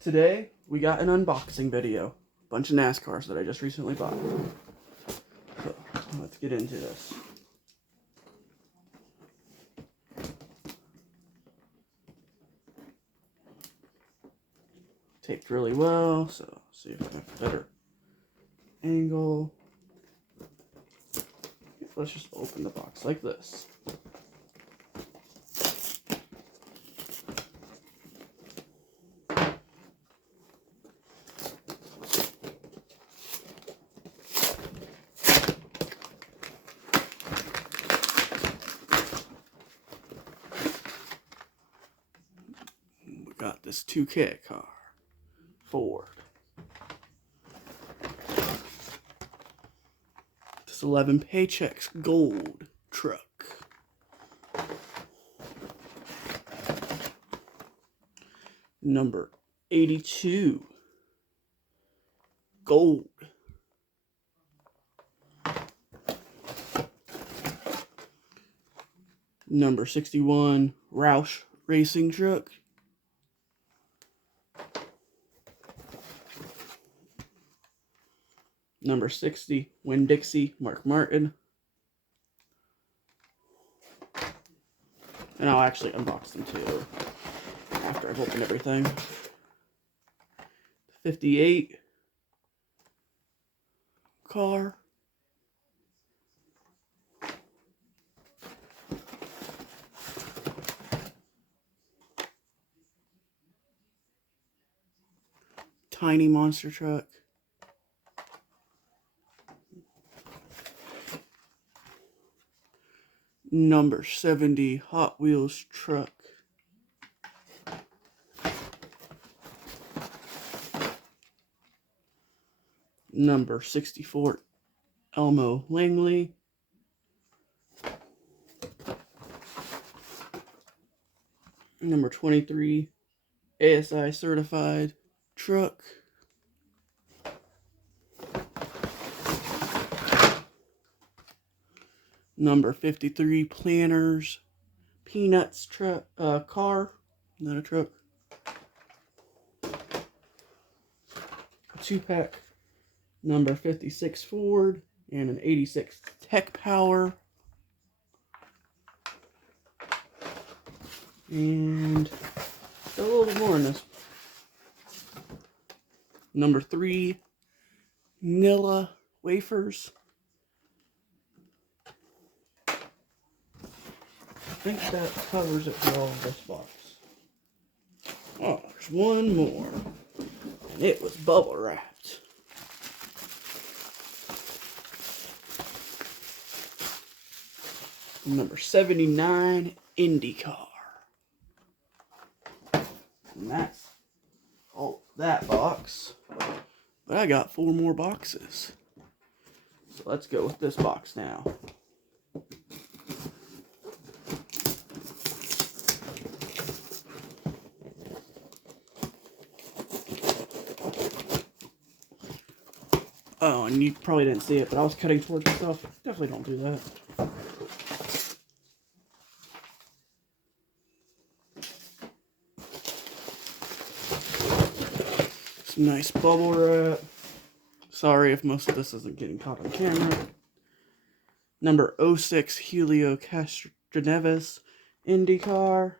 Today, we got an unboxing video. Bunch of NASCARs that I just recently bought. So, let's get into this. Taped really well, so see if I have a better angle. Let's just open the box like this. We got this 2K car, Ford. This 11 Paychecks Gold truck. Number 82, Gold. Number 61, Roush Racing Truck. Number 60, Winn-Dixie, Mark Martin. And I'll actually unbox them too after I've opened everything. 58 car. Tiny monster truck. Number 70 Hot Wheels truck. Number 64 Elmo Langley. Number 23 ASI certified truck. Number 53 Planners Peanuts truck car, not a truck. A 2-pack. Number 56 Ford and an 86 Tech Power. And a little bit more in this. Number 3 Nilla wafers. I think that covers it for all of this box. Oh, there's one more. And it was bubble wrapped. Number 79 IndyCar. And that's all that box. But I got 4 more boxes. So let's go with this box now. Oh, and you probably didn't see it, but I was cutting towards myself. Definitely don't do that. Some nice bubble wrap. Sorry if most of this isn't getting caught on camera. Number 06 Helio Castroneves IndyCar.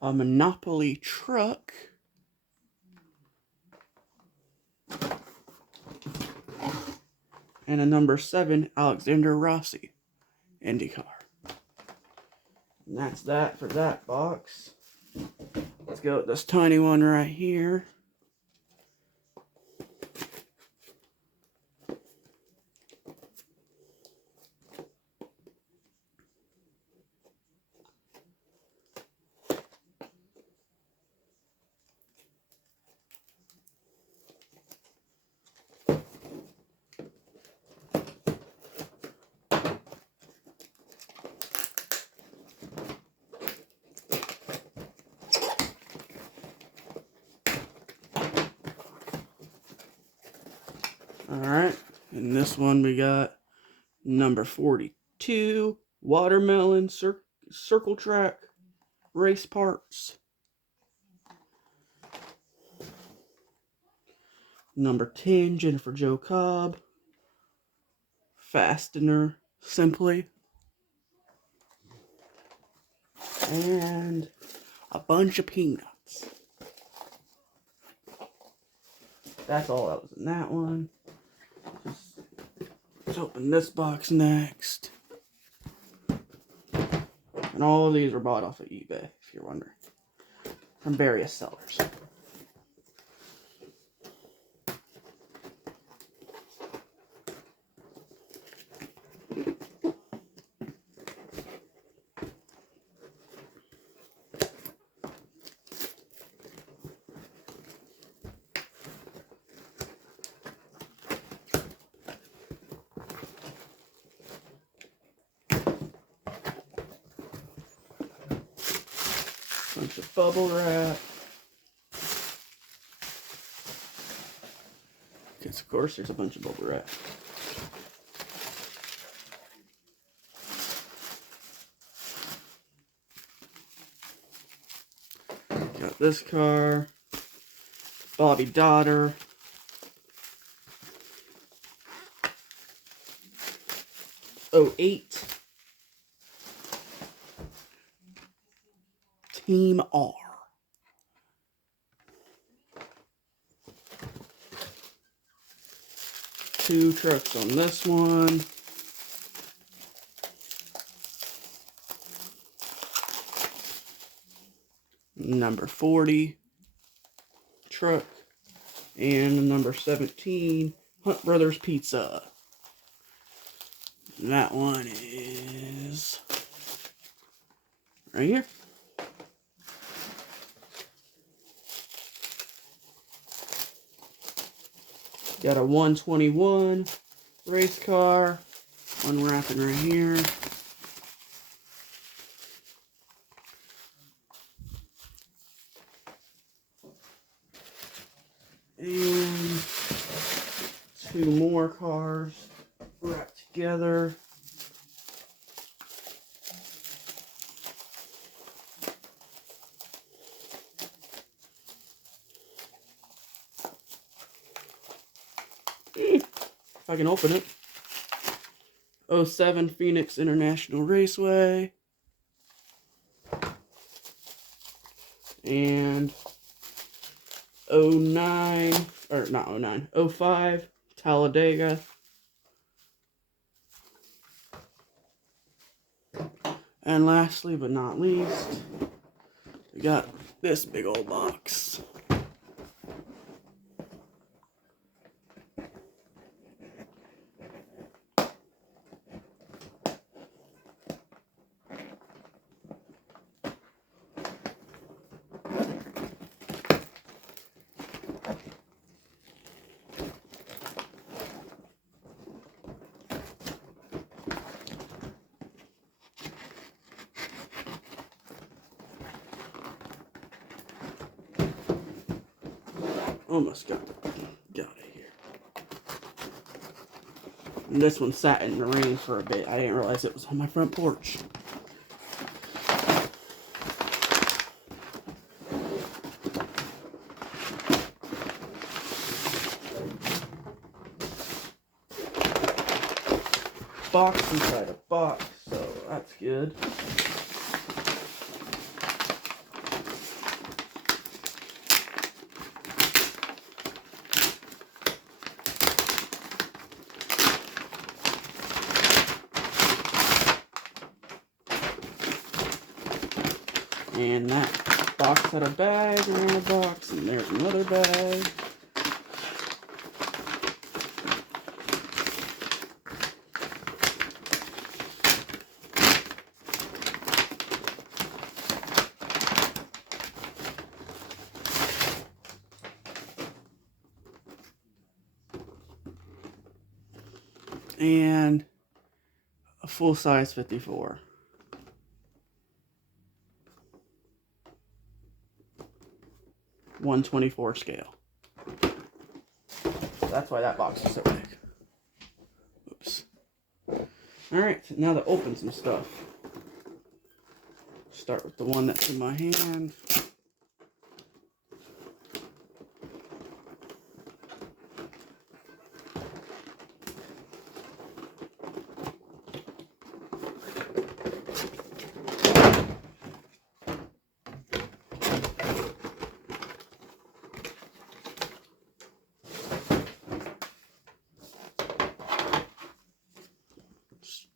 A Monopoly truck. And a number 7 Alexander Rossi IndyCar. And that's that for that box. Let's go with this tiny one right here. Alright, in this one we got number 42, Watermelon Circle Track Race Parts. Number 10, Jennifer Jo Cobb. Fastener, simply. And a bunch of peanuts. That's all that was in that one. Let's open this box next. And all of these were bought off of eBay, if you're wondering. From various sellers. Bunch of bubble wrap. Because of course there's a bunch of bubble wrap. Got this car. Bobby Daughter. '08. Team R. Two trucks on this one. Number 40 truck. And number 17, Hunt Brothers Pizza. And that one is right here. Got a 121 race car, unwrapping right here. And two more cars wrapped together. If I can open it. '07 Phoenix International Raceway. And '09, or not '09, '05 Talladega. And lastly but not least, we got this big old box. Almost got it here. And this one sat in the rain for a bit. I didn't realize it was on my front porch. Box inside a box, so that's good. And that box had a bag around a box, and there's another bag. And a full-size 54. .124 scale. That's why that box is so big. Oops. Alright, now to open some stuff. Start with the one that's in my hand.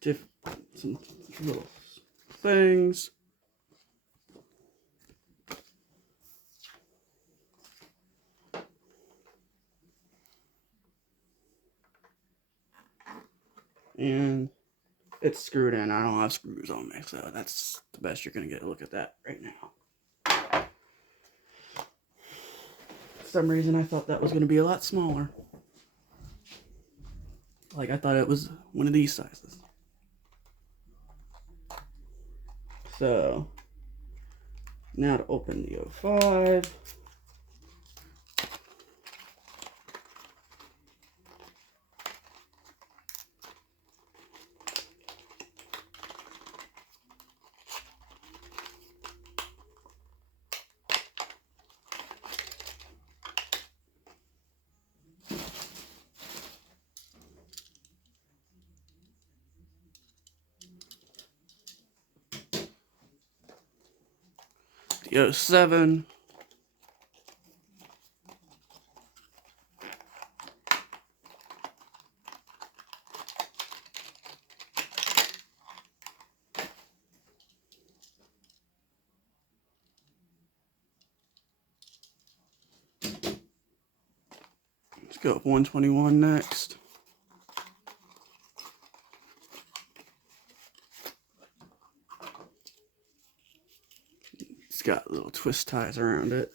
some little things. And it's screwed in. I don't have screws on me, so that's the best you're going to get a look at that right now. For some reason, I thought that was going to be a lot smaller. Like, I thought it was one of these sizes. So, now to open the 05. The 07. Let's go with 121 next. It's got little twist ties around it.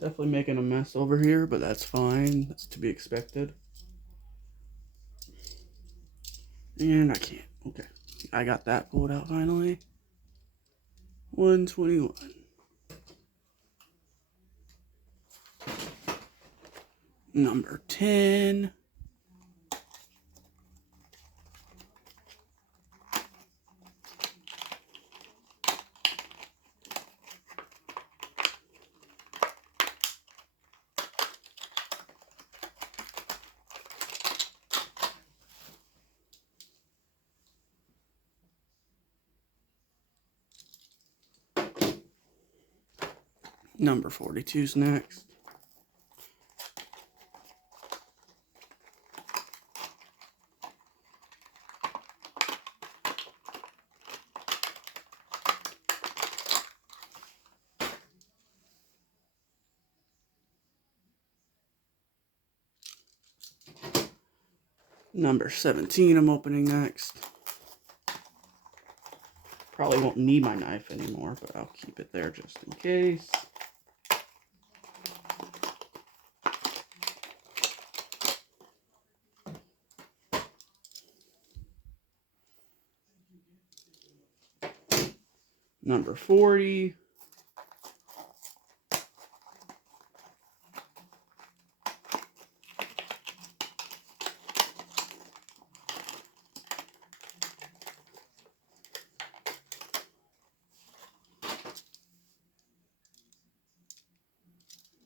Definitely making a mess over here, but that's fine. That's to be expected. And I can't. Okay. I got that pulled out finally. 121. Number 10. Number 42's next. Number 17 I'm opening next. Probably won't need my knife anymore, but I'll keep it there just in case. Number 40.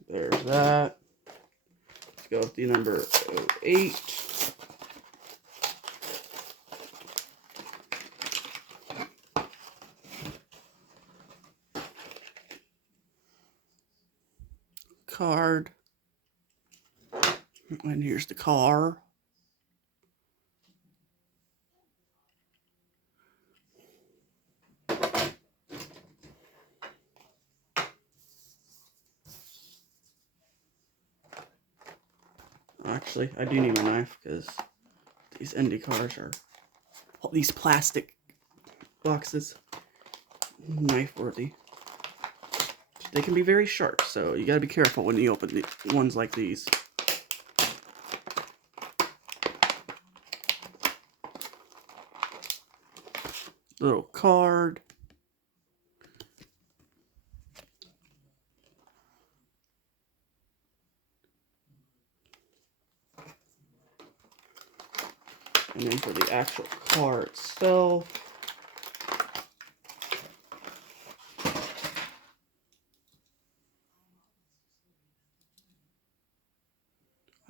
There's that. Let's go with the number 08. Card. And here's the car. Actually, I do need my knife because these IndyCars are all these plastic boxes knife worthy. They can be very sharp, so you gotta be careful when you open the ones like these. Little card. And then for the actual car itself,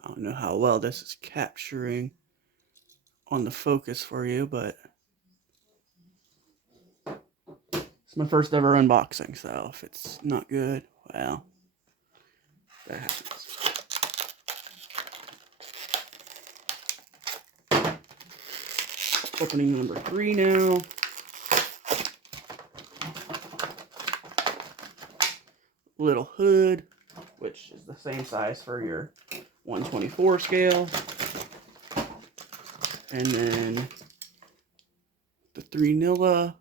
I don't know how well this is capturing. on the focus for you, but it's my first ever unboxing, so if it's not good, well, that happens. Opening number 3 now. Little hood, which is the same size for your 124 scale. And then the 3 Nilla.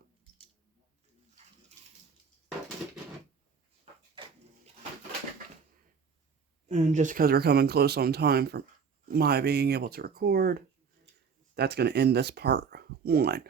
And just because we're coming close on time for my being able to record, that's going to end this part 1.